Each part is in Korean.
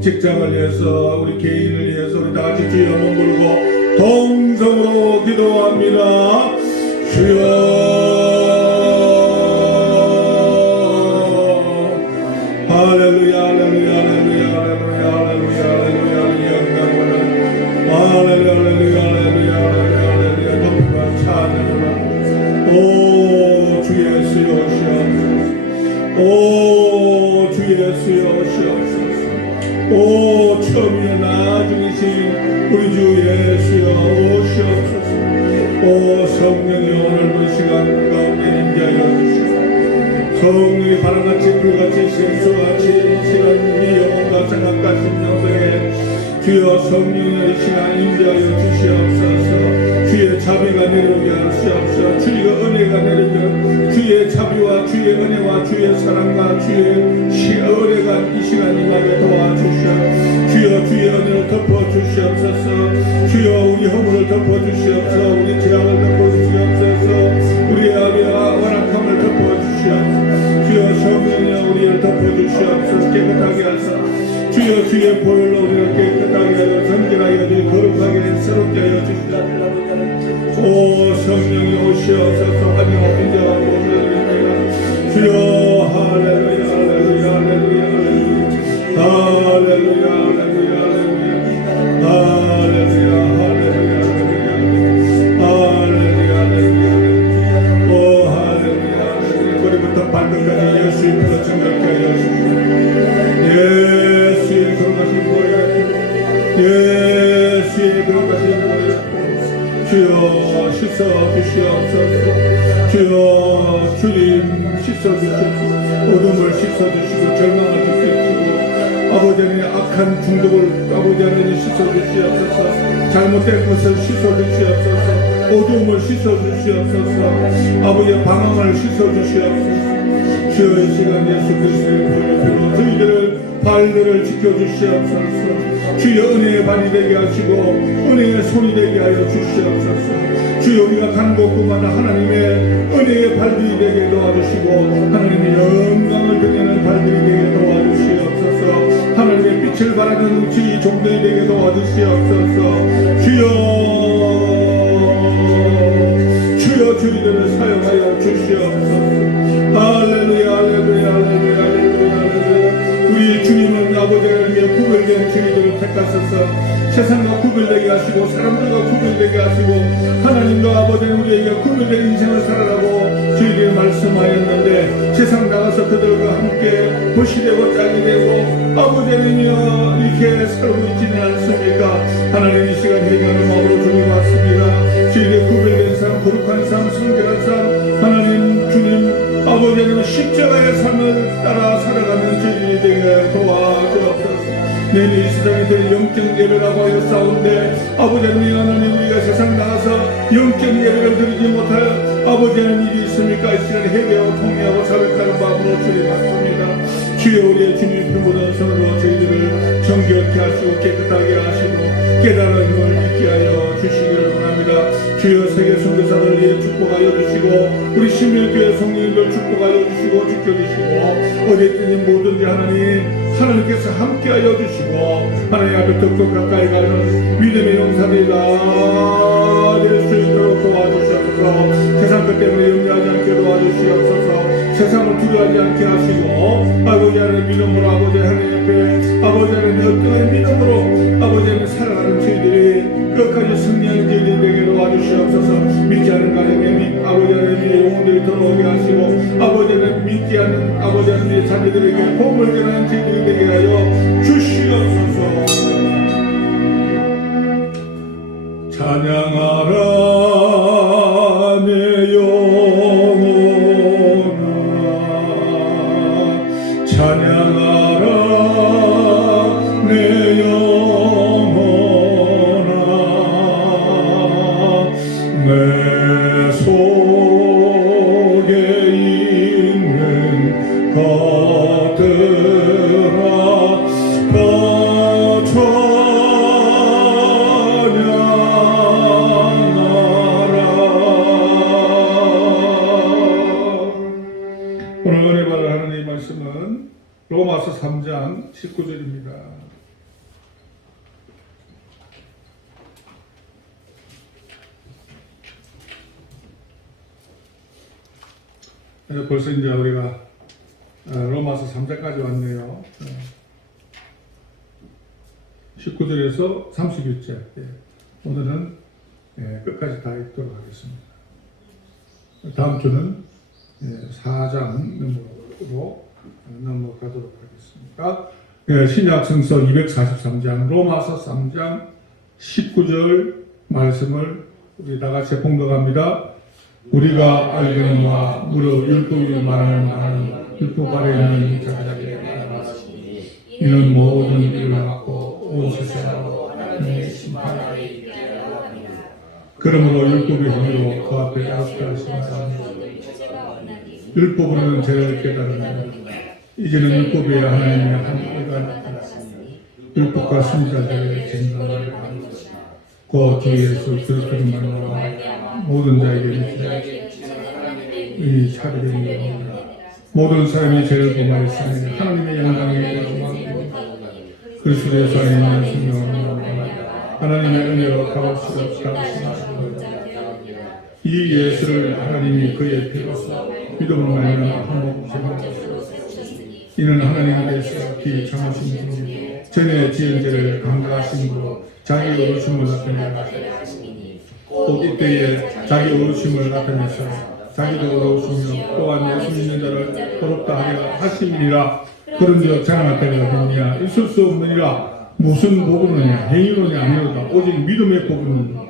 직장을 위해서 우리 개인을 위해서 우리 다같이 주여 몸 부르고 동성으로 기도합니다. 주여 할렐루야 할렐루야 할렐루야 할렐루야 할렐루야 할렐루야 할렐루야 할렐루야 할렐루야 높이가 찬양하라. 오 주 예수여 오시옵소서. 오 주 예수여 오시옵소서. 오 처음이여 나중이신 우리 주 예수여 오시옵소서. 오 성령이 오늘도 시간 가운데 임재하여 주시고 성령이 바람같이 불같이 생수같이 시간 우리 영혼과 생각과 심령속에 주여 성령의 이 시간 임재하여 주시옵소서. 주의 자비가 내려오게 하시옵소서. 주의 은혜가 내리며 주의 자비와 주의 은혜와 주의 사랑과 주의 은혜가 이 시간 임하게 도와주시옵소서. 주여 주의 은혜를 덮어주시옵소서. 주여 우리 허물을 덮어주시옵소서. 우리 죄악을 덮어주시옵소서. 우리의 악의와 완악함을 덮어주시옵소서. 주여 성령이여 우리를 덮어주시옵소서. 깨끗하게 하소서. 주여 주의 보혈로 우리를 깨끗하게 하여 정결하여 주여 거룩하게 새롭게 하여 주시옵소서. 오 성령이 오시옵소서. 환영하고 인정하고 오시옵소서. 주여 할렐루야 할렐루야 할렐루야 할렐루야 할렐루야 할렐루야 할렐루야 할렐루야 오 할렐루야 머리부터 발끝까지 예수의 피로 정결케 하여 주시옵소서. 예수의 돌아가신 보혈 예수의 돌아가신 보혈 주여 씻어 주시옵소서. 주여 주님 씻어 주시옵소서. 어둠을 씻어 주시고 절망을 씻으시고 아버지 하나님 악한 중독을 아버지 하나님 씻어 주시옵소서. 잘못된 것을 씻어 주시옵소서. 어둠을 씻어 주시옵소서. 아버지의 방황을 씻어 주시옵소서. 주여 이 시간 예수 그리스도의 보혈로 저희들을 발들을 지켜 주시옵소서. 주여 은혜의 발이 되게 하시고 은혜의 손이 되게 하여 주시옵소서. 주여 우리가 간 곳곳마다 하나님의 은혜의 발들이 되게 도와주시고 하나님의 영광을 드리는 발들이 되게 도와주시옵소서. 하나님의 빛을 바라는 주의 종들이 되게 도와주시옵소서. 주여 주의들을 사용하여 주시옵소서. 할렐루야 할렐루야 할렐루야 할렐루야. 우리 주님은 아버지를 위해 구별된 주의들을 택하셔서 세상과 구별되게 하시고 사람들과 구별되게 하시고 하나님과 아버지는 우리에게 구별된 인생을 살아라고 저희에게 말씀하였는데 세상 나가서 그들과 함께 벗이 되고 짝이 되고 아버지는요 이렇게 살고 있지는 않습니까? 하나님 이 시간 회개하는 마음으로 주님 왔습니다. 저희에게 구별된 삶, 거룩한 삶, 성결한 삶 하나님 주님 아버지는 십자가의 삶을 따라 살아가는 저희들이 되게 도와주옵소서. 내일 이 세상에 될 영적 예배라고 하여 싸운데 아버지는 하나님 우리가 세상 나가서 영적 예배를 드리지 못할 아버지는 일이 있습니까? 이 시간에 회개하고 통회하고 자백하는 마음으로 주님 받습니다. 주여 우리의 주님 표보다 손으로 저희들을 정결케 하시고 깨끗하게 하시고 깨달은 힘을 있게 하여 주시기를 원합니다. 주여 세계 선교사들 위해 축복하여 주시고 우리 신명교회 성령님들 축복하여 주시고 지켜주시고 어디든지 뭐든지 하나님께서 함께하여 주시고 하나님 앞에 더욱 가까이 가는 믿음의 용사들이 다 될 수 있도록 도와주시옵소서. 세상 것 때문에 염려하지 않게 도와주시옵소서. 세상을 두려워하지 않게 하시고 아버지 하나님 믿음으로 아버지 하나님 앞에 아버지 하나님 어떠한 믿음으로 아버지 하나님 살아가는 저희들이 끝까지 승리하는 저희들이 되게 도와주시옵소서. 믿지 않은 가정에 아버지 하나님의 영혼들이 돌아오게 하시고 아버지 하나님 믿지 않는 아버지 하나님의 자녀들에게 복을 전하는 저희들이 되게 하여 주시옵소서. 찬양하라 내 영혼아 찬양하라 내 영혼아 내 속에 있는 것들아 오늘 은혜 받을 하나님의 말씀은 로마서 3장 19절입니다. 벌써 이제 우리가 로마서 3장까지 왔네요. 19절에서 31절. 오늘은 끝까지 다 읽도록 하겠습니다. 다음 주는 4장 넘어로 넘어가도록 하겠습니다. 신약 성서 243장 로마서 3장 19절 말씀을 우리 다 같이 봉독합니다. 우리가 알기는 바 무릇 율법이 말하는 율법 아래 있는 자들에게 말하시니 이는 모든 일을 맡고 온 세상으로 하나님의 심판 아래 있게 하려 함이라. 그러므로 율법의 행위로 그 앞에 어렵게 하시는 율법으로는 죄를 깨달으면 이제는 율법에 하나님의 한계가 나타났으니 율법과 선지자들의 증거를 받는 것이다. 그 주 예수 그리스도를 말미암아 모든 자에게 이 차례되니 모든 사람이 죄를 범하였으니 하나님의 영광에 영광이고 그리스도에서 있는 생명을 하나님의 은혜로 값없이 값으시고 이 예수를 하나님이 그의 피로써 믿음으로 말미암아 한번 제물하셨으니 이는 하나님께서 비참하신 분이요 전에 지은 죄를 강구하신 분으로 자기 어르심을 나타내라 하시니 곧 이때에 자기 어르심을 나타내서 자기도 어려우시며 또한 예수 믿는 자를 어렵다 하려 하심이니라. 그런즉 자랑할 때가 어딨냐 있을 수 없느니라. 무슨 복이느냐 행위로냐 아니로다 오직 믿음의 복이느니라.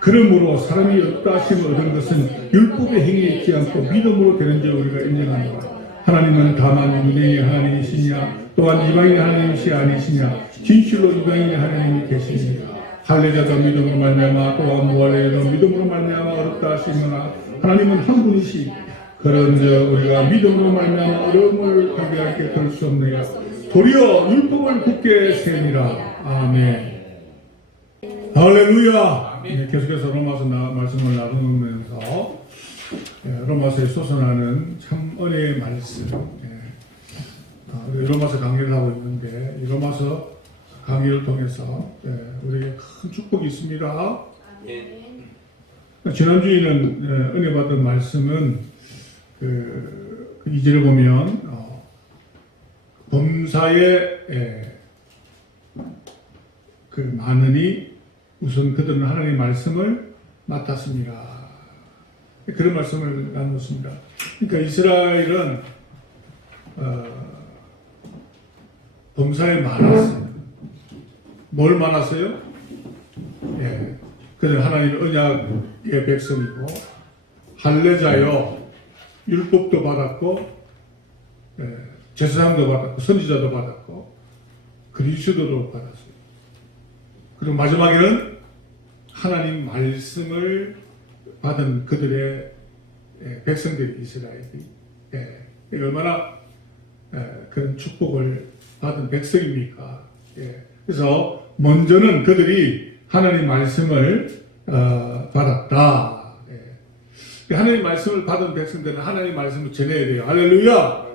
그러므로 사람이 어렵다 하심을 얻은 것은 율법의 행위에 있지 않고 믿음으로 되는 줄 우리가 인정합니다. 하나님은 다만 유대인의 하나님이시냐 또한 이방인의 하나님이시 아니시냐 진실로 이방인의 하나님이 계십니다. 할례자도 믿음으로 말미암아 또한 무할례자도 믿음으로 말미암아 어렵다 하시므나 하나님은 한 분이시. 그런즉 우리가 믿음으로 말미암아 어려움을 당하게 될 수 없느냐 도리어 율법을 굳게 세니라. 아멘. 할렐루야. 네, 계속해서 로마서 말씀을 나누면서 로마서에 솟아나는 참 은혜의 말씀. 우리 로마서 강의를 하고 있는데 이 로마서 강의를 통해서 우리에게 큰 축복이 있습니다. 지난주에는 은혜 받은 말씀은 그 2절을 보면 범사에 그 많으니 우선 그들은 하나님의 말씀을 맡았습니다. 그런 말씀을 나눴습니다. 그러니까 이스라엘은 범사에 많았어요. 뭘 많았어요? 그들은 하나님의 언약의 백성이고 할례자요 율법도 받았고 제사장도 받았고 선지자도 받았고 그리스도도 받았어요. 그리고 마지막에는 하나님 말씀을 받은 그들의 백성들이 이스라엘이 얼마나 그런 축복을 받은 백성입니까? 그래서 먼저는 그들이 하나님 말씀을 받았다. 하나님 말씀을 받은 백성들은 하나님 말씀을 전해야 돼요. 할렐루야.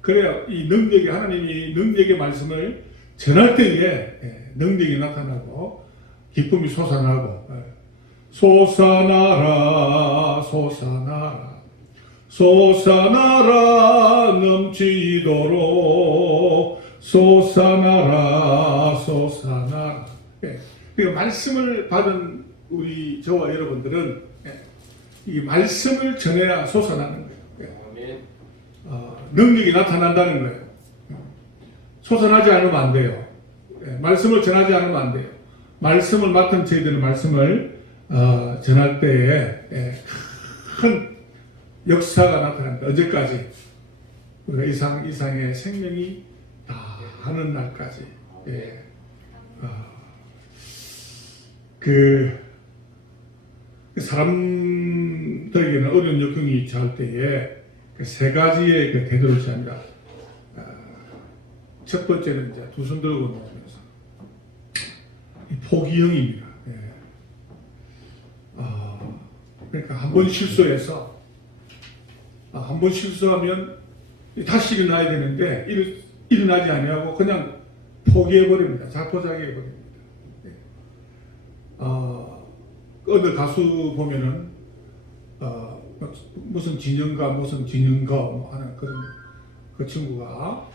그래야 이 능력이 하나님이 능력의 말씀을 전할 때에 능력이 나타나고 기쁨이 솟아나고 솟아나라 솟아나라 솟아나라 넘치도록 솟아나라 솟아나라. 그러니까 말씀을 받은 우리 저와 여러분들은 이 말씀을 전해야 솟아나는 거예요. 능력이 나타난다는 거예요. 솟아나지 않으면 안 돼요. 말씀을 전하지 않으면 안 돼요. 말씀을 맡은 저희들은 말씀을 전할 때에 큰 역사가 나타납니다. 언제까지? 우리가 이상의 생명이 다 하는 날까지. 그 사람들에게는 어려운 역경이 처할 때에 그 세 가지의 그 태도를 취합니다. 첫 번째는 이제 두 손 들고 놓으면서 포기형입니다. 그러니까 한 번 실수해서 한 번 실수하면 다시 일어나야 되는데 일어나지 아니하고 그냥 포기해버립니다. 자포자기해버립니다. 어느 가수 보면은 무슨 진영가 뭐 하는 그런 그 친구가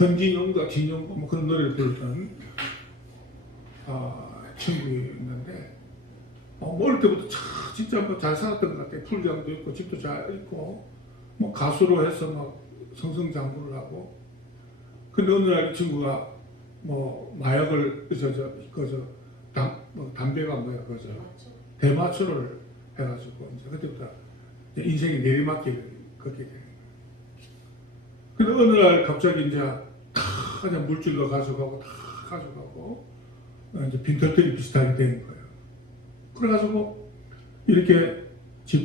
헌진영가 진영가 뭐 그런 노래를 부르던 친구였는데 어릴 때부터 진짜 뭐 잘 살았던 것 같아요. 풀장도 있고 집도 잘 있고 뭐 가수로 해서 막 성성장구를 하고 근데 어느 날 이 친구가 뭐 마약을 담배가 뭐야 대마초를 해가지고 이제 그때부터 인생이 내리막길 걷게 되는 거예요. 근데 어느 날 갑자기 이제 그냥 물질로 가져가고 이제 빈털터리 비슷하게 되는 거예요. 그래가지고 이렇게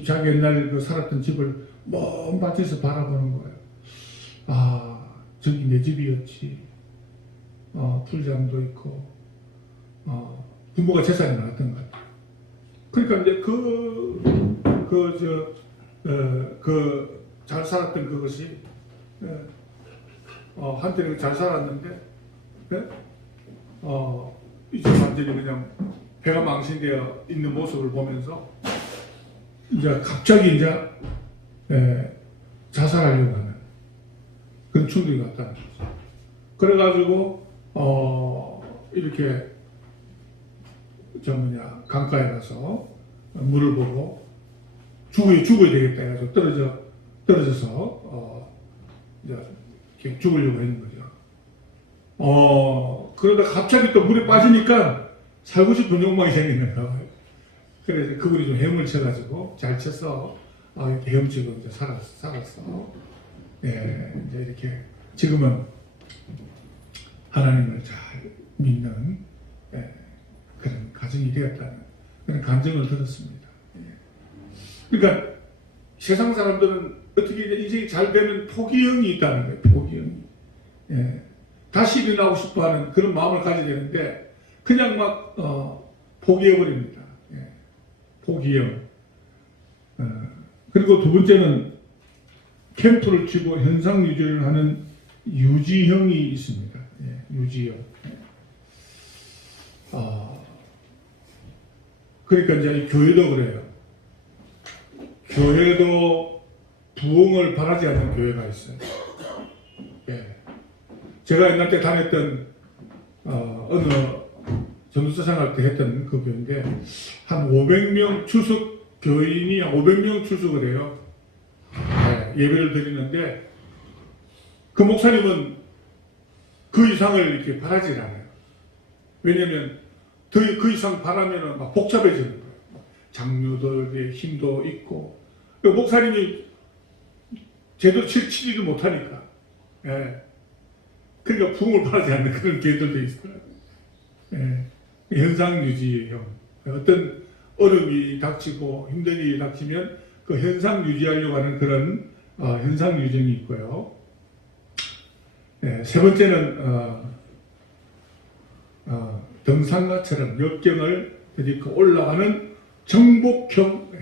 자기 옛날 그 살았던 집을 먼 밭에서 바라보는 거예요. 저기 내 집이었지. 풀장도 있고 부모가 재산이 많았던 것 같아요. 그러니까 이제 잘 살았던 그것이 한때는 잘 살았는데 이제 완전히 그냥 배가 망신되어 있는 모습을 보면서 이제 갑자기 이제 자살하려고 하는 그런 충동이 왔다는 거죠. 그래가지고 이렇게 강가에 가서 물을 보고 죽어야 되겠다 해가지고 떨어져서 이제 이렇게 죽으려고 했는 거죠. 그러다 갑자기 또 물에 빠지니까 살고 싶은 욕망이 생기는가 봐요. 그래서 그분이 좀 헤엄을 쳐가지고 잘 쳐서 이렇게 헤엄치고 이제 살았어. 이제 이렇게 지금은 하나님을 잘 믿는 그런 가정이 되었다는 그런 감정을 들었습니다. 그러니까 세상 사람들은 어떻게 인생이 잘 되면 포기형이 있다는 거예요. 포기형이. 다시 일어나고 싶어하는 그런 마음을 가져야 되는데 그냥 막 포기해버립니다. 예. 포기형. 그리고 두 번째는 캠프를 치고 현상 유지를 하는 유지형이 있습니다. 예. 유지형. 그러니까 이제 이 교회도 그래요. 교회도 부흥을 바라지 않는 교회가 있어요. 예. 제가 옛날 때 다녔던 어느 전도사 생활 때 했던 그 교회인데 한 500명 출석 교인이 500명 출석을 해요. 예, 예배를 드리는데 그 목사님은 그 이상을 이렇게 바라지 않아요. 왜냐하면 그 이상 바라면 막 복잡해지는 거예요. 장로들의 힘도 있고 목사님이 제대로 치지를 못하니까. 예. 그러니까 부흥을 바라지 않는 그런 교회들도 있어요. 예. 현상 유지형. 어떤 어려움이 닥치고 힘든 일이 닥치면 그 현상 유지하려고 하는 그런 현상 유지형이 있고요. 예. 세 번째는 등산가처럼 역경을 들이고 올라가는 정복형입니다.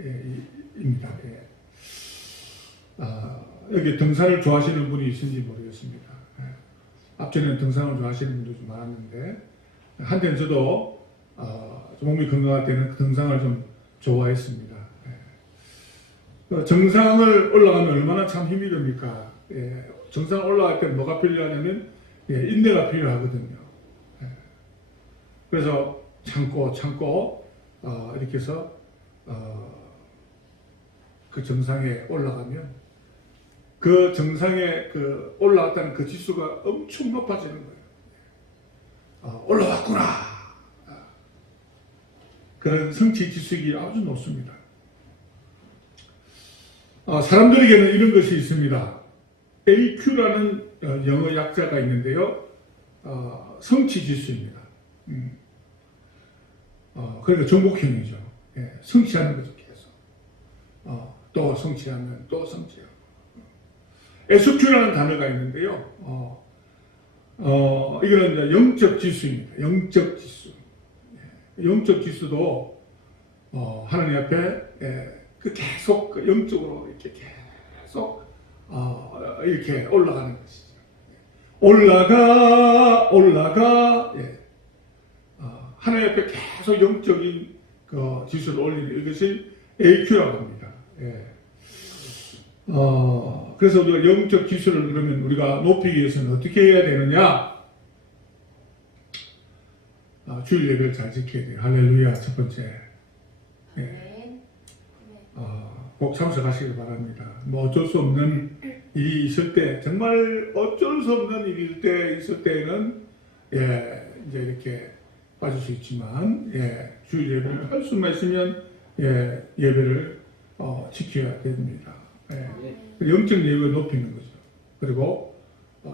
예. 여기 등산을 좋아하시는 분이 있는지 모르겠습니다. 예. 앞전에는 등산을 좋아하시는 분들이 좀 많았는데 한때는 저도 몸이 건강할 때는 그 등산을 좀 좋아했습니다. 예. 정상을 올라가면 얼마나 참 힘이 듭니까? 예. 정상 올라갈 때 뭐가 필요하냐면 예, 인내가 필요하거든요. 예. 그래서 참고 이렇게 해서 그 정상에 올라가면 그 정상에 그 올라왔다는 그 지수가 엄청 높아지는 거예요. 올라왔구나. 그런 성취 지수가 아주 높습니다. 사람들에게는 이런 것이 있습니다. AQ라는 영어 약자가 있는데요. 성취 지수입니다. 그러니까 정복형이죠. 예, 성취하는 거죠, 계속. 또 성취하면 또 성취하고. SQ라는 단어가 있는데요. 이거는 이제 영적 지수입니다. 영적 지수. 예, 영적 지수도 하나님 앞에 계속 영적으로 이렇게 계속 이렇게 올라가는 것이죠. 올라가. 예. 하나님 앞에 계속 영적인 그 지수를 올리는 이것이 AQ라고 합니다. 예. 그래서 우리가 영적 지수를 그러면 우리가 높이기 위해서는 어떻게 해야 되느냐? 주일 예배를 잘 지켜야 돼요. 할렐루야, 첫 번째. 예. 꼭 참석하시길 바랍니다. 뭐 어쩔 수 없는 일이 있을 때, 정말 어쩔 수 없는 일일 때 있을 때는 예, 이제 이렇게 빠질 수 있지만 예, 주일 예배를 할 수만 있으면 예, 예배를 지켜야 됩니다. 예. 영적 예배를 높이는 거죠. 그리고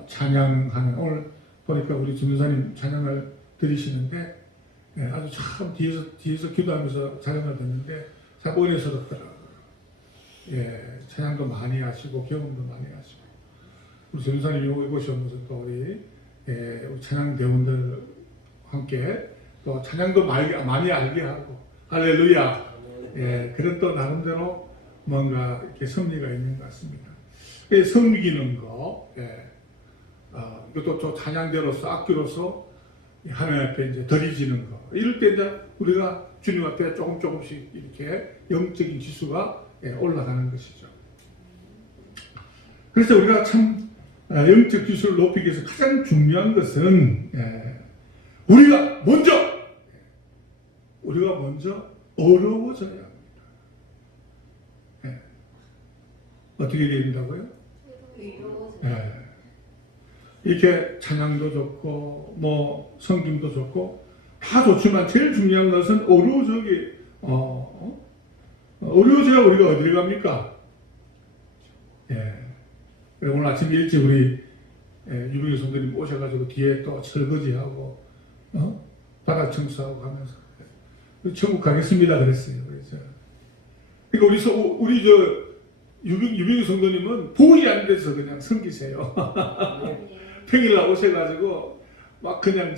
찬양하는, 오늘 보니까 우리 전도사님 찬양을 드리시는데 예, 아주 참 뒤에서 기도하면서 찬양을 듣는데 참 은혜스럽더라고요. 예, 찬양도 많이 하시고 경험도 많이 하시고 우리 전도사님이 이곳에 오면서 또 우리 찬양 대원들 함께 또 찬양도 많이 알게 하고 할렐루야. 예, 그런 또 나름대로 뭔가 이렇게 섭리가 있는 것 같습니다. 섬기는 거, 이것도 또 찬양대로서 악기로서 하나님 앞에 이제 드리지는 거. 이럴 때 이제 우리가 주님 앞에 조금씩 이렇게 영적인 지수가 올라가는 것이죠. 그래서 우리가 참 영적 지수를 높이기 위해서 가장 중요한 것은 우리가 먼저 어려워져야 합니다. 어떻게 되야 된다고요? 이렇게 찬양도 좋고 뭐 성김도 좋고 다 좋지만 제일 중요한 것은 어려워져야 우리가 어디를 갑니까? 오늘 아침 일찍 우리 유병희 성도님 오셔가지고 뒤에 또 설거지하고 바닥 청소하고 하면서 천국 가겠습니다 그랬어요. 그래서 우리 유병희 성도님은 보이 안 돼서 그냥 섬기세요. 평일날 오셔가지고 막 그냥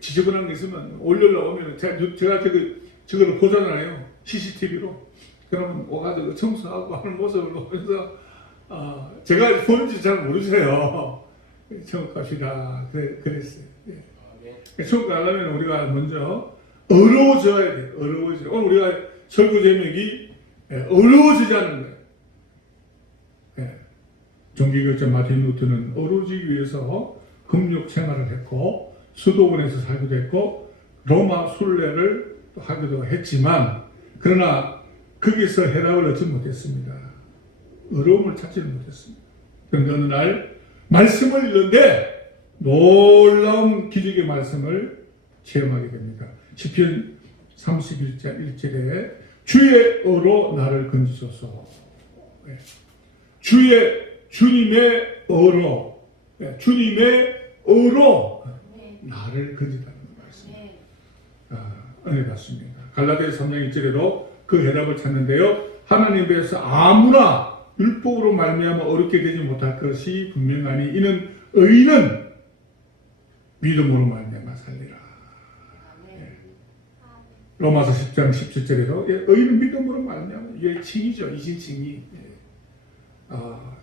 지저분한 게 있으면 올려러 오면 제가 저거를 보잖아요. CCTV로. 그러면 와가지고 청소하고 하는 모습을 보면서 제가 보는지 잘 모르세요. 청소합시다. 그랬어요. 예. 청소 하려면 우리가 먼저 어려워져야 돼요. 어려워져. 오늘 우리가 설교 제목이 어려워지지 않는 거예요. 예. 종교교육자 마틴 루터는 어려워지기 위해서 금욕 생활을 했고 수도원에서 살기도 했고 로마 순례를 하기도 했지만 그러나 거기서 해답을 얻지 못했습니다. 어려움을 찾지는 못했습니다. 그런데 어느 날 말씀을 읽는데 놀라운 기적의 말씀을 체험하게 됩니다. 시편 31장 1절에 주의 어로 나를 건지소서. 주님의 어로, 주님의 어로 나를 건지다는 말씀. 은혜 받습니다. 갈라디아서 3장 1절에도 그 해답을 찾는데요. 하나님께서 아무나 율법으로 말미암아 어렵게 되지 못할 것이 분명하니 이는 의인은 믿음으로 말미암아 살리라. 로마서 10장 17절에도 의인은 믿음으로 말미암아 이게 칭이죠. 이신칭이.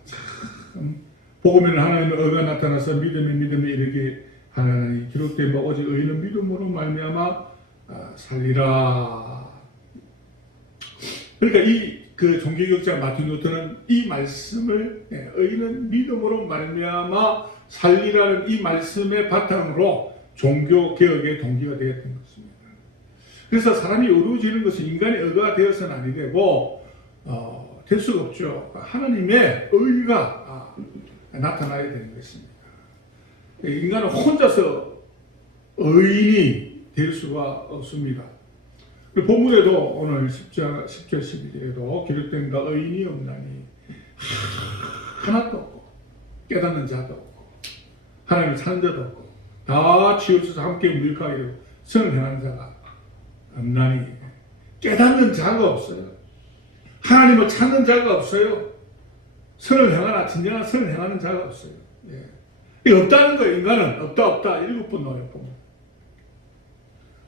참 복음에는 하나님의 의가 나타나서 믿음에 이르게 하나니 기록된 바 오직 의인은 믿음으로 말미암아 살리라. 그러니까 그 종교개혁자 마틴 루터는 이 말씀을 의인은 믿음으로 말미암아 살리라는 이 말씀의 바탕으로 종교개혁의 동기가 되었던 것입니다. 그래서 사람이 어려워지는 것은 인간의 의가 되어서는 아니 되고 될 수가 없죠. 하나님의 의가 나타나야 되는 것입니다. 인간은 혼자서 의인이 될 수가 없습니다. 본문에도 오늘 10절 12절에도 기록된 바 의인이 없나니 하나도 없고 깨닫는 자도 없고 하나님을 찾는 자도 없고 다 치우쳐서 함께 무익하게 되고 선을 행하는 자가 없나니 깨닫는 자가 없어요. 하나님을 찾는 자가 없어요. 선을 행하나 진정한 선을 행하는 자가 없어요. 예. 없다는 거예요. 인간은 없다 7번 나와요.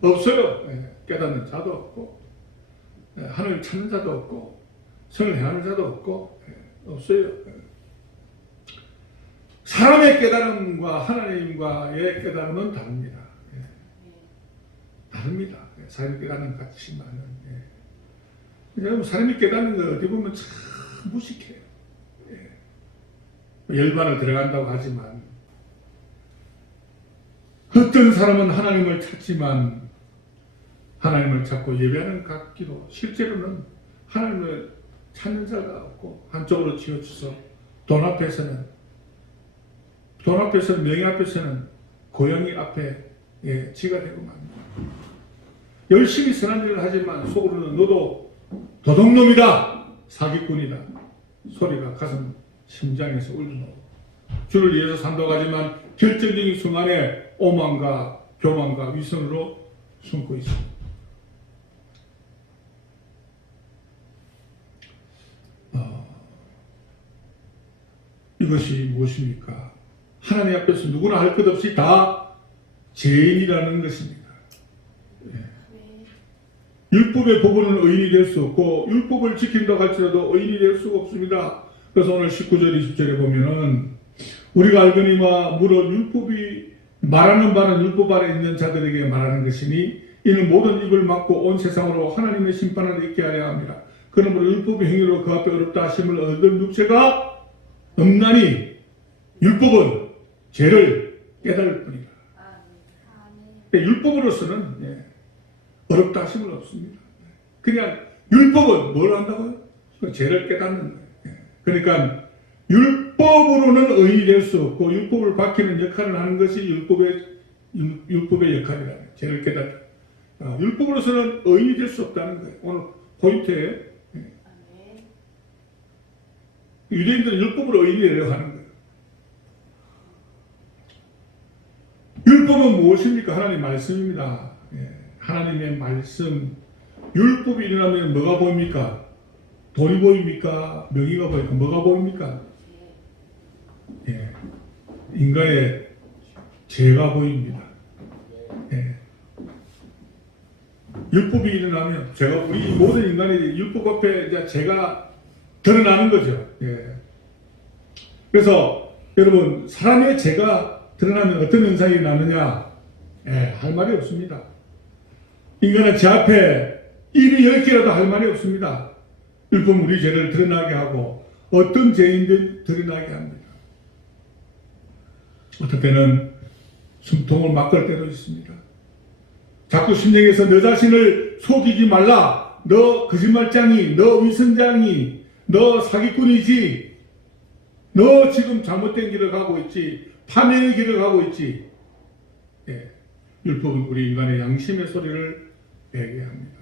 없어요. 예. 깨닫는 자도 없고 하나님을 찾는 자도 없고 선을 행하는 자도 없고 없어요. 사람의 깨달음과 하나님과의 깨달음은 다릅니다. 다릅니다. 사람이 깨닫는 것 같지만은 사람이 깨닫는 거 어디 보면 참 무식해요. 열반을 들어간다고 하지만 어떤 사람은 하나님을 찾지만 하나님을 찾고 예배하는 같기도 실제로는 하나님을 찾는 자가 없고 한쪽으로 치우쳐서 돈 앞에서는 명예 앞에서는 고양이 앞에 지가 되고 맙니다. 열심히 선한 일을 하지만 속으로는 너도 도둑놈이다 사기꾼이다 소리가 가슴 심장에서 울려나오고 주를 위해서 산다고 하지만 결정적인 순간에 오만과 교만과 위선으로 숨고 있습니다. 이것이 무엇입니까? 하나님 앞에서 누구나 할 것 없이 다 죄인이라는 것입니다. 율법의 법으로는 의인이 될 수 없고 율법을 지킨다고 할지라도 의인이 될 수가 없습니다. 그래서 오늘 19절 20절에 보면은 우리가 알거니와 무릇 율법이 말하는 바는 율법 아래 있는 자들에게 말하는 것이니 이는 모든 입을 막고 온 세상으로 하나님의 심판을 있게 하려 합니다. 그러므로 율법의 행위로 그 앞에 어렵다 하심을 얻은 육체가 없나니 율법은 죄를 깨달을 뿐이다. 율법으로서는 어렵다 하심은 없습니다. 그냥 율법은 뭘 한다고요? 죄를 깨닫는 거예요. 그러니까 율법으로는 의인이 될 수 없고 율법을 밝히는 역할을 하는 것이 율법의 역할이다. 죄를 깨닫다. 율법으로서는 의인이 될 수 없다는 거예요. 오늘 포인트에 유대인들은 율법으로 의인이 되려고 하는 거예요. 율법은 무엇입니까? 하나님의 말씀입니다. 하나님의 말씀. 율법이 일어나면 뭐가 보입니까? 돈이 보입니까? 명의가 보입니까? 뭐가 보입니까? 인간의 죄가 보입니다. 예. 율법이 일어나면 우리 모든 인간의 율법 앞에 이제 죄가 드러나는 거죠. 예. 그래서 여러분, 사람의 죄가 드러나면 어떤 현상이 나느냐? 예, 할 말이 없습니다. 인간은 제 앞에 입이 10개라도 할 말이 없습니다. 율법은 우리 죄를 드러나게 하고 어떤 죄인든 드러나게 합니다. 어떤 때는 숨통을 막을 때도 있습니다. 자꾸 심령에서 너 자신을 속이지 말라. 너 거짓말장이, 너 위선장이, 너 사기꾼이지. 너 지금 잘못된 길을 가고 있지. 파멸의 길을 가고 있지. 예. 율법은 우리 인간의 양심의 소리를 내게 합니다.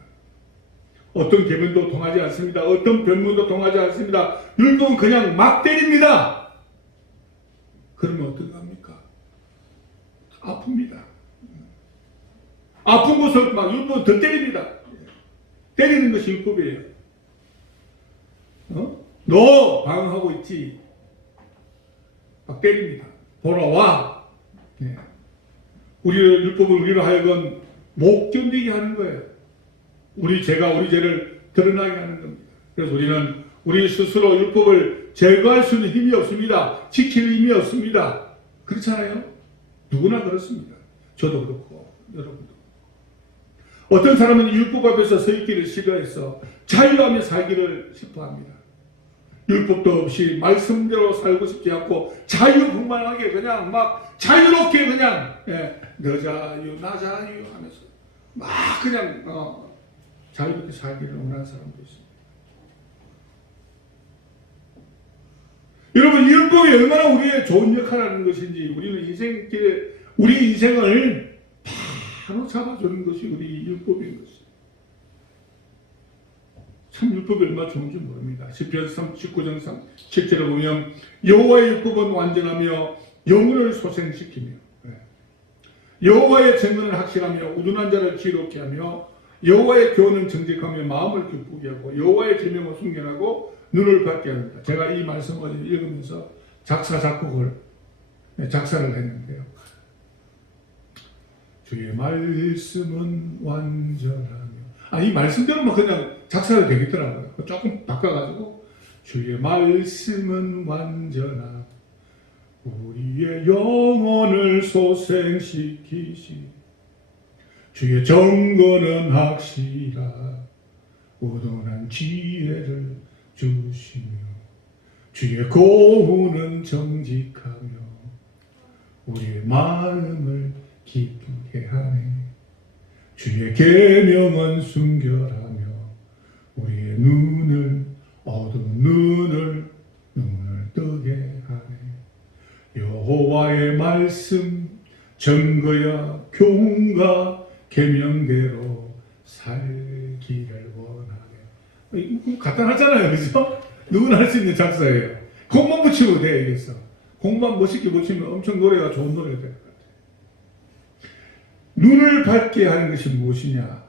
어떤 계명도 통하지 않습니다. 어떤 변문도 통하지 않습니다. 율법은 그냥 막 때립니다. 그러면 어떻게 합니까? 아픕니다. 아픈 곳을 막 율법은 더 때립니다. 때리는 것이 율법이에요. 너 방황하고 있지. 막 때립니다. 돌아와. 네. 율법을 우리로 하여금 못 견디게 하는 거예요. 우리 죄를 드러나게 하는 겁니다. 그래서 우리는 우리 스스로 율법을 제거할 수 있는 힘이 없습니다. 지킬 힘이 없습니다. 그렇잖아요? 누구나 그렇습니다. 저도 그렇고 여러분도. 어떤 사람은 율법 앞에서 서 있기를 싫어해서 자유하며 살기를 싶어합니다. 율법도 없이 말씀대로 살고 싶지 않고 자유분만하게 그냥 막 자유롭게 그냥 너 자유 나 자유 하면서 막 그냥 자유롭게 살기를 원하는 사람도 있습니다. 여러분, 율법이 얼마나 우리의 좋은 역할을 하는 것인지 우리는 우리 인생을 바로 잡아주는 것이 우리 율법인 것입니다. 참 율법이 얼마나 좋은지 모릅니다. 시편 39장 7절에 보면 여호와의 율법은 완전하며 영혼을 소생시키며 여호와의 증언은 확실하며 우둔한 자를 지혜롭게 하며 여호와의 교훈은 정직하며 마음을 기쁘게 하고 여호와의 계명은 순결하고 눈을 밝게 합니다. 제가 이 말씀을 읽으면서 작사를 했는데요. 주의 말씀은 완전하며 이 말씀대로만 그냥 작사가 되겠더라고요. 조금 바꿔가지고 주의 말씀은 완전하고 우리의 영혼을 소생시키시 주의 정거는 확실하 우둔한 지혜를 주시며 주의 고문은 정직하며 우리의 마음을 기쁘게 하네 주의 계명은 순결하며 우리의 어두운 눈을 뜨게 하네 여호와의 말씀 증거야 교훈과 계명대로 살기를 원하네. 간단하잖아요, 그죠? 누구나 할 수 있는 작사예요. 곡만 붙이면 돼, 이게서. 곡만 멋있게 붙이면 엄청 노래가 좋은 노래가 될 것 같아요. 눈을 밝게 하는 것이 무엇이냐?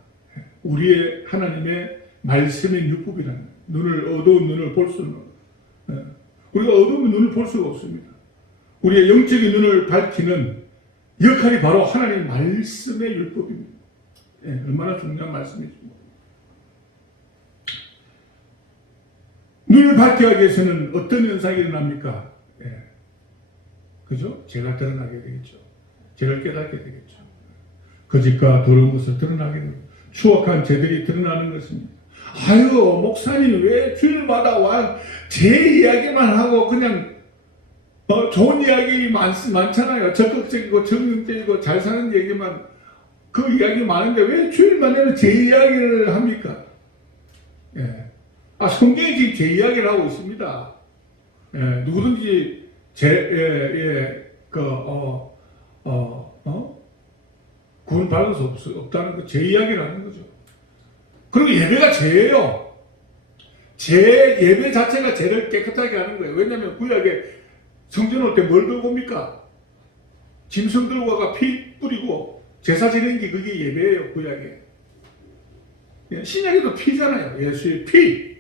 우리의 하나님의 말씀인 율법이라는 어두운 눈을 볼 수는 우리가 어두운 눈을 볼 수가 없습니다. 우리의 영적인 눈을 밝히는 역할이 바로 하나님의 말씀의 율법입니다. 얼마나 중요한 말씀이죠. 눈을 밝게 하기 위해서는 어떤 현상이 일어납니까? 그죠? 죄가 드러나게 되겠죠. 죄를 깨닫게 되겠죠. 거짓과 더러운 것을 드러나게 되고 추악한 죄들이 드러나는 것입니다. 아유, 목사님 왜 주일마다 제 이야기만 하고 그냥 좋은 이야기 많잖아요. 적극적이고 정능적이고 잘 사는 얘기만 그 이야기 많은데 왜 주일마다 제 이야기를 합니까? 성경이 지금 제 이야기를 하고 있습니다. 누구든지 구원받을 수 없다는 제 이야기를 하는 거죠. 그리고 예배가 죄예요. 예배 자체가 죄를 깨끗하게 하는 거예요. 왜냐하면 구약에 성전 올 때 뭘 들고 옵니까? 짐승 들고 가가 피 뿌리고 제사 지내는 게 그게 예배예요, 구약에. 신약에도 피잖아요. 예수의 피.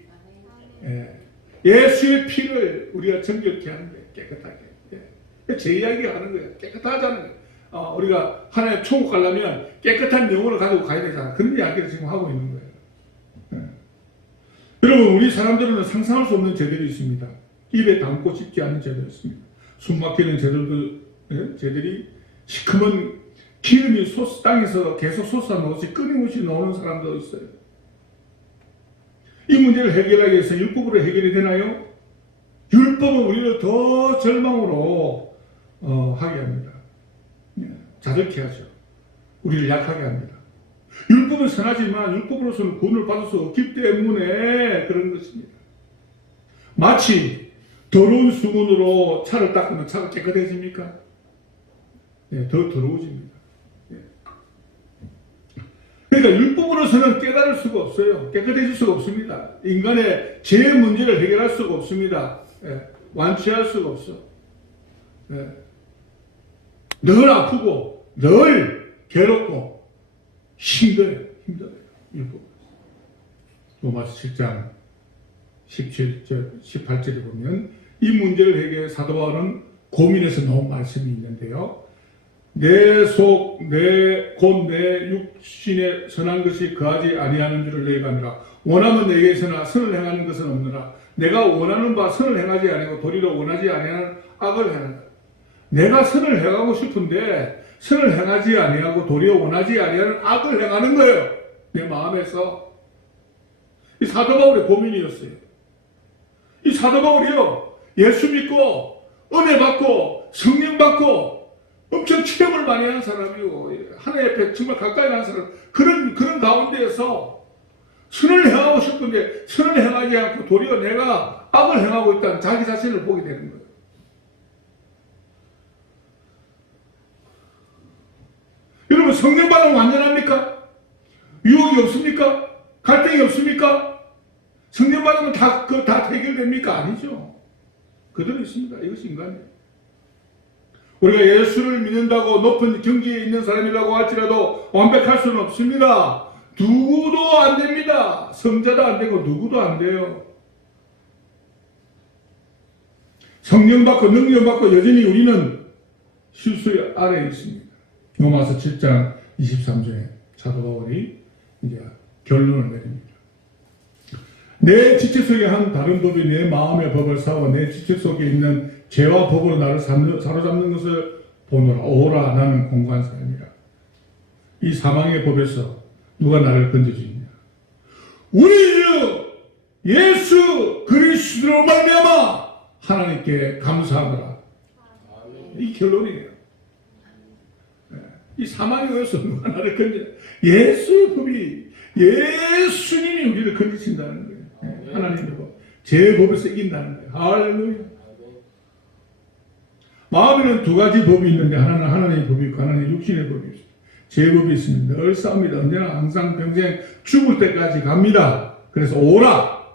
예수의 피를 우리가 정결케 하는 거예요, 깨끗하게. 제 이야기가 하는 거예요. 깨끗하자는 거예요. 우리가 하나님 천국 가려면 깨끗한 영혼을 가지고 가야 되잖아. 그런 이야기를 지금 하고 있는 거예요. 여러분, 우리 사람들은 상상할 수 없는 죄들이 있습니다. 입에 담고 싶지 않은 죄들이 있습니다. 숨 막히는 죄들이 시커먼 기름이 땅에서 계속 솟아나오지 끊임없이 나오는 사람도 있어요. 이 문제를 해결하기 위해서 율법으로 해결이 되나요? 율법은 우리를 더 절망으로 하게 합니다. 자적케 하죠. 우리를 약하게 합니다. 율법은 선하지만 율법으로서는 구원을 받을 수 없기 때문에 그런 것입니다. 마치 더러운 수건으로 차를 닦으면 차가 깨끗해집니까? 더 더러워집니다. 그러니까 율법으로서는 깨달을 수가 없어요. 깨끗해질 수가 없습니다. 인간의 죄 문제를 해결할 수가 없습니다. 완치할 수가 없어. 늘 아프고 늘 괴롭고 힘들어요. 율법. 로마서 7장 17절 18절에 보면 이 문제를 해결해 사도 바울은 고민해서 놓은 말씀이 있는데요. 내 육신에 선한 것이 거하지 아니하는 줄을 너희가 아니라 원하면 내게 있으나 선을 행하는 것은 없느라 내가 원하는 바 선을 행하지 아니하고 도리어 원하지 아니하는 악을 행한다. 내가 선을 행하고 싶은데 선을 행하지 아니하고 도리어 원하지 아니하는 악을 행하는 거예요. 내 마음에서. 이 사도 바울의 고민이었어요. 이 사도 바울이요, 예수 믿고 은혜 받고 성령 받고 엄청 체험을 많이 하는 사람이고 하나님 앞에 정말 가까이 가는 사람, 그런 가운데에서 선을 행하고 싶은데 선을 행하지 않고 도리어 내가 악을 행하고 있다는 자기 자신을 보게 되는 거예요. 여러분, 성령 받으면 완전합니까? 유혹이 없습니까? 갈등이 없습니까? 성령 받으면 다 해결됩니까? 아니죠. 그대로 있습니다. 이것이 인간이에요. 우리가 예수를 믿는다고 높은 경지에 있는 사람이라고 할지라도 완벽할 수는 없습니다. 누구도 안 됩니다. 성자도 안 되고 누구도 안 돼요. 성령 받고 능력 받고 여전히 우리는 실수 아래에 있습니다. 로마서 7장 23절에 사도 바울이 이제 결론을 내립니다. 내 지체 속에 한 다른 법이 내 마음의 법을 사고 내 지체 속에 있는 죄와 법으로 나를 사로잡는 것을 보노라. 오라, 나는 공고한 사람이라. 이 사망의 법에서 누가 나를 건져주느냐? 우리 주 예수 그리스도로 말미암아 하나님께 감사하노라. 이 결론이에요. 이 사망의 법에서 누가 나를 건져? 예수의 법이, 예수님이 우리를 건지신다는 거예요. 하나님의 법, 제 법에서 이긴다는 거예요. 할렐루야. 마음에는 두 가지 법이 있는데 하나는 하나님의 법이 있고 하나는 육신의 법이 있습니다. 제 법이 있으면 늘 싸웁니다. 언제나 항상 평생 죽을 때까지 갑니다. 그래서 오라,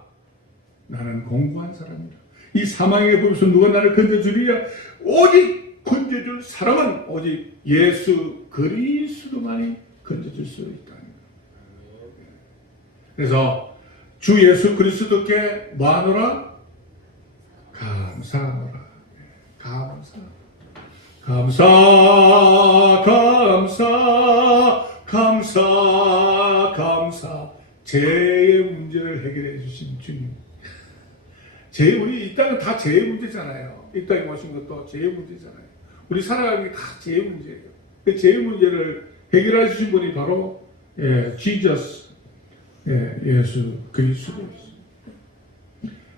나는 공고한 사람이다. 이 사망의 법에서 누가 나를 건져주리야? 오직 건져줄 사람은 오직 예수 그리스도만이 건져줄 수 있다. 그래서 주 예수 그리스도께 뭐하노라? 감사하노라. 감사. 죄의 문제를 해결해 주신 주님. 우리 이 땅은 다 죄의 문제잖아요. 이 땅에 오신 것도 죄의 문제잖아요. 우리 살아가는 게 다 죄의 문제예요. 그 죄의 문제를 해결해 주신 분이 바로 지저스, 예수 그리스도입니다.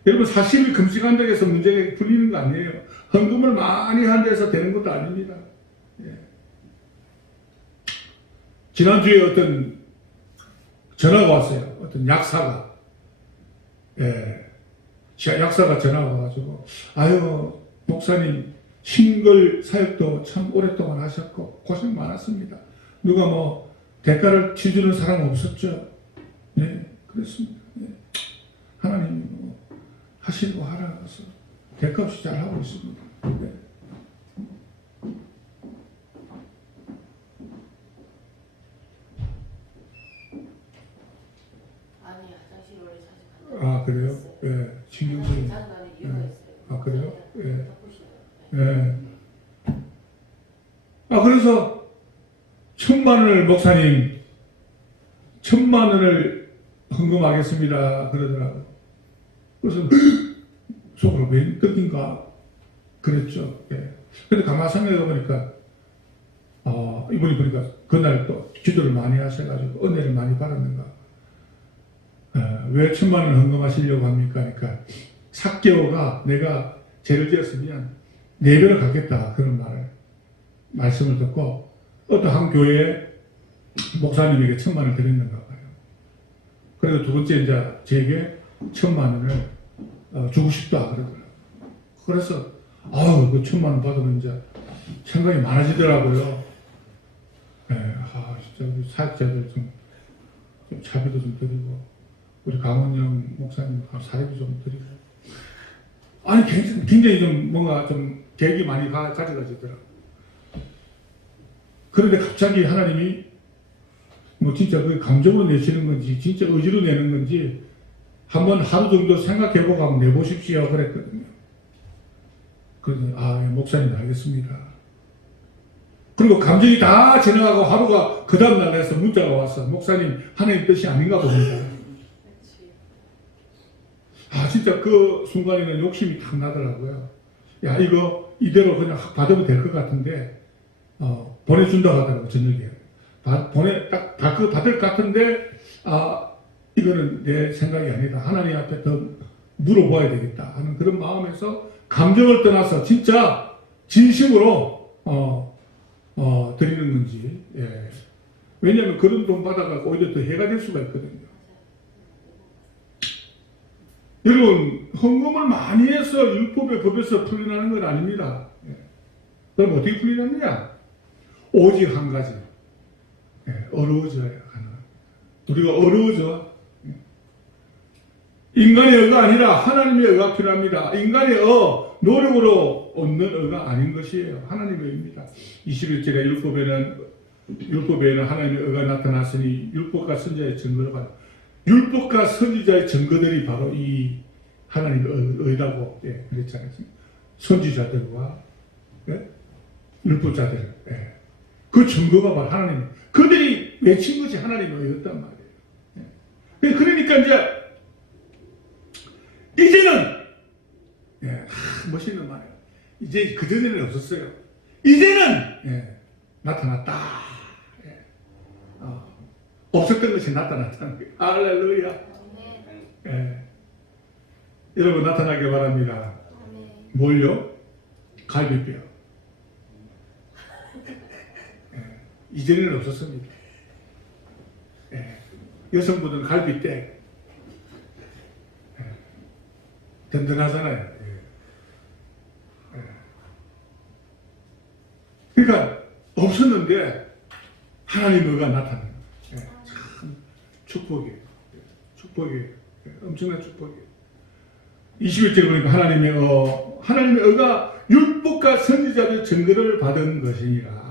여러분, 40일 금식한다고 해서 문제가 풀리는 거 아니에요. 헌금을 많이 한 데서 되는 것도 아닙니다. 지난주에 어떤 전화가 왔어요. 어떤 약사가. 약사가 전화가 와가지고, 아유, 목사님, 싱글 사역도 참 오랫동안 하셨고, 고생 많았습니다. 누가 뭐, 대가를 치주는 사람 없었죠? 네, 그렇습니다. 하나님이 뭐, 하시고 하라서 대가 없이 잘 하고 있습니다. 네. 아니, 화장실 원래 자주 간다. 아, 그래요? 예, 신경 쓰이. 장관에 이유가 있어요. 아, 그래요? 예. 바꾸시더라고요. 그래서 1,000만 원을 목사님 1,000만 원을 헌금하겠습니다 그러더라고요. 그래서 속으로 웬 뜻인가 그랬죠. 예. 근데 가만히 생각해 보니까 이분이 보니까 그날 또 기도를 많이 하셔가지고 은혜를 많이 받았는가. 왜 1,000만 원을 헌금하시려고 합니까? 그러니까 삭개오가 내가 죄를 지었으면 4배를 갚겠다 그런 말씀을 듣고 어떤 한 교회 목사님에게 1,000만 원을 드렸는가 봐요. 그래서 두 번째 이제 제게 1,000만 원을 주고 싶다 그러더라고요. 그래서 그 1,000만 원 받으면 이제 생각이 많아지더라고요. 진짜 우리 사역자들 좀 차비도 좀 드리고 우리 강원영 목사님 사례도 좀 드리고 아니 굉장히 좀 뭔가 좀 계획이 많이 가져가지더라고요. 그런데 갑자기 하나님이 뭐 진짜 그 감정으로 내시는 건지 진짜 의지로 내는 건지 한번 하루 정도 생각해보고 한번 내보십시오 그랬거든요. 그러더니 목사님 알겠습니다. 그리고 감정이 다 지나가고 하루가 그 다음날 해서 문자가 왔어. 목사님 하나님 뜻이 아닌가 봅니다. 진짜 그 순간에는 욕심이 탁 나더라고요. 야 이거 이대로 그냥 받으면 될 것 같은데 보내준다고 하더라고 저녁에. 그거 받을 것 같은데 이거는 내 생각이 아니다. 하나님 앞에 더 물어봐야 되겠다 하는 그런 마음에서 감정을 떠나서 진짜 진심으로 드리는 건지. 예. 왜냐하면 그런 돈 받아가 오히려 더 해가 될 수가 있거든요. 여러분 헌금을 많이 해서 율법의 법에서 풀려나는 건 아닙니다. 예. 그럼 어떻게 풀려났느냐? 오직 한 가지. 어려워져야 하는. 우리가 어려워져. 인간의 의가 아니라 하나님의 의가 필요합니다. 인간의 노력으로 얻는 의가 아닌 것이에요. 하나님의 의입니다. 21절에 율법에는 하나님의 의가 나타났으니 율법과 선지자의 증거를 받아. 율법과 선지자의 증거들이 바로 이 하나님의 의라고 그랬잖아요. 선지자들과 율법자들. 그 증거가 바로 하나님. 그들이 외친 것이 하나님의 의였단 말이에요. 그러니까 이제는 멋있는 말이에요. 이제 그전에는 없었어요. 이제는 나타났다. 없었던 것이 나타났다는 거예요. 할렐루야. 여러분 나타나게 바랍니다. 뭘요? 갈비뼈. 이전에는 없었습니다. 여성분은 갈비뼈 든든하잖아요. 그러니까 없었는데 하나님의 의가 나타나는 참 축복이에요. 축복이에요. 엄청난 축복이에요. 21절에 보니까 하나님의 의가 율법과 선지자의 증거를 받은 것이니라.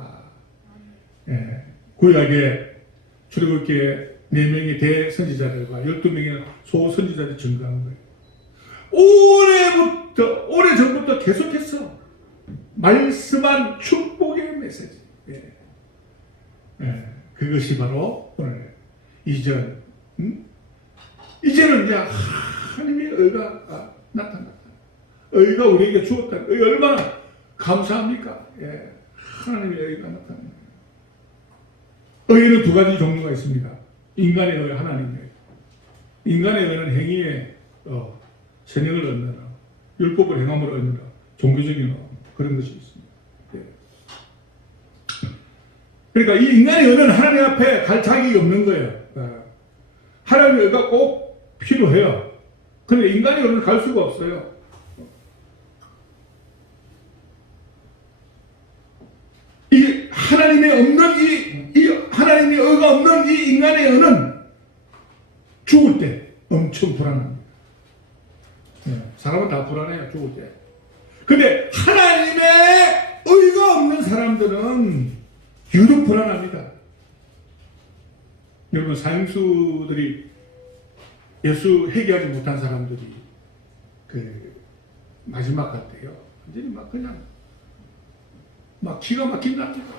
구약에 출애굽기에 4명의 대선지자들과 12명의 소선지자들이 증거한 거예요. 오래전부터 계속해서 말씀한 축복의 메시지. 그것이 바로 오늘 이제는 이제 하나님의 의가 나타났다. 의가 우리에게 주었다. 의 얼마나 감사합니까? 하나님의 의가 나타납니다. 의는 두 가지 종류가 있습니다. 인간의 의, 하나님의 의. 인간의 의는 행위에 선행을 얻는 율법을 행함으로 얻는 종교적인 그런 것이 있습니다. 그러니까 이 인간의 의는 하나님 앞에 갈 자격이 없는 거예요. 하나님의 의가 꼭 필요해요. 그런데 인간의 의는 갈 수가 없어요. 이 하나님의 하나님의 의가 없는 이 인간의 의는 죽을 때 엄청 불안합니다. 사람은 다 불안해요, 죽을 때. 근데 하나님의 의가 없는 사람들은 유독 불안합니다. 여러분, 사형수들이 예수 회개하지 못한 사람들이 마지막 갈 때요. 완전히 그냥 기가 막힌답니다.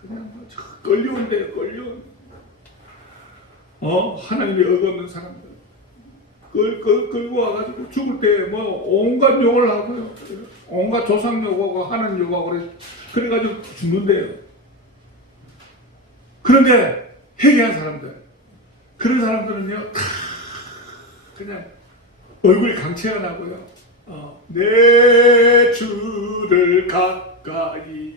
그냥 뭐 끌려온대요. 끌려온. 하나님의 억 없는 사람들 끌고 와가지고 죽을 때 뭐 온갖 욕을 하고요. 온갖 조상 욕하고 하나님 욕하고 그래가지고 죽는데요. 그런데 회개한 사람들, 그런 사람들은요, 다 그냥 얼굴이 강체가 나고요. 내 주를 가까이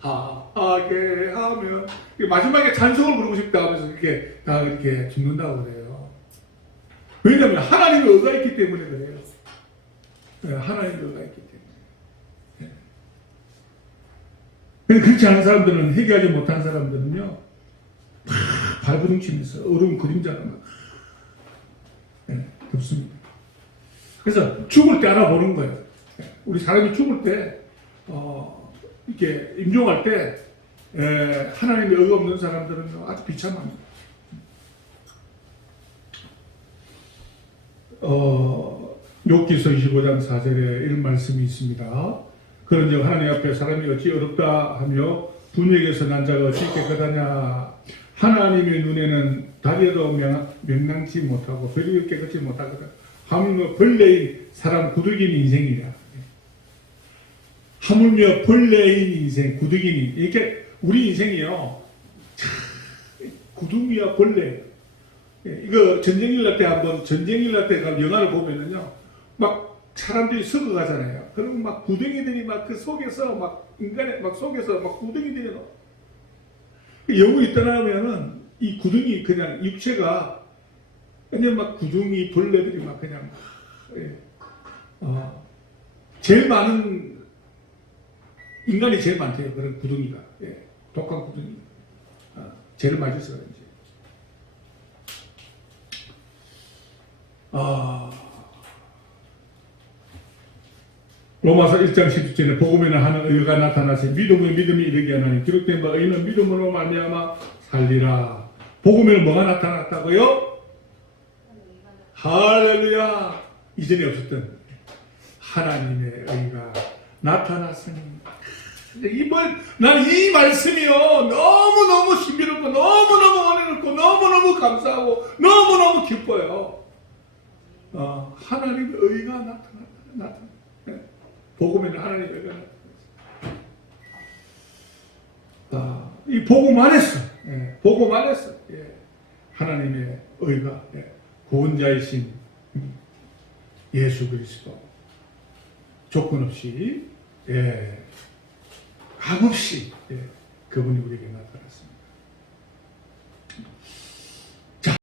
하게 하면 마지막에 찬송을 부르고 싶다 하면서 이렇게 다 이렇게 죽는다고 그래요. 왜냐하면 하나님의 의가 있기 때문에 그래요. 네, 하나님의 의가 있기 때문에. 네. 그렇지 않은 사람들은, 회개하지 못한 사람들은요, 발부둥치면서 얼음 그림자가 막 덮습니다. 그래서 죽을 때 알아보는 거예요. 우리 사람이 죽을 때 이렇게 임종할 때 하나님의 의 없는 사람들은 아주 비참합니다. 욥기서 25장 4절에 이런 말씀이 있습니다. 그런즉 하나님 앞에 사람이 어찌 어렵다 하며 분위기에서 난 자가 어찌 깨끗하냐. 하나님의 눈에는 달에도 명랑치 못하고 별이 깨끗이 못하거든. 하물며 벌레인 사람 구득인 인생이냐. 하물며 벌레인 인생, 구득인 이렇게 우리 인생이요, 구둥이야 벌레. 이거 전쟁일날 때 한번 전쟁일날 때 영화를 보면은요, 막 사람들이 썩어가잖아요. 그러면 막 구덩이들이 막 그 속에서 막 인간의 막 속에서 막 구덩이들이 영혼이 떠나면은 이 구덩이 그냥 육체가 그냥 막 구덩이 벌레들이 막 그냥 제일 많은 인간이 제일 많대요. 그런 구덩이가. 독한 구덩이. 죄를 많이 져서 그런지. 로마서 1장 10절에 복음에는 하는 의가 나타나서 믿음의 믿음이 이르게 하나니 기록된 바 의는 믿음으로 말미암아 살리라. 복음에는 뭐가 나타났다고요? 할렐루야. 이전에 없었던 하나님의 의가 나타났으니. 난 이 말씀이요, 너무너무 신비롭고, 너무너무 은혜롭고, 너무너무 감사하고, 너무너무 기뻐요. 하나님의 의가 나타났다. 복음에는 하나님의 의가 나타났다. 이 복음 안에서, 복음 안에서, 하나님의 의가, 구원자이신 예수 그리스도, 조건 없이, 값없이 그분이 우리에게 나타났습니다.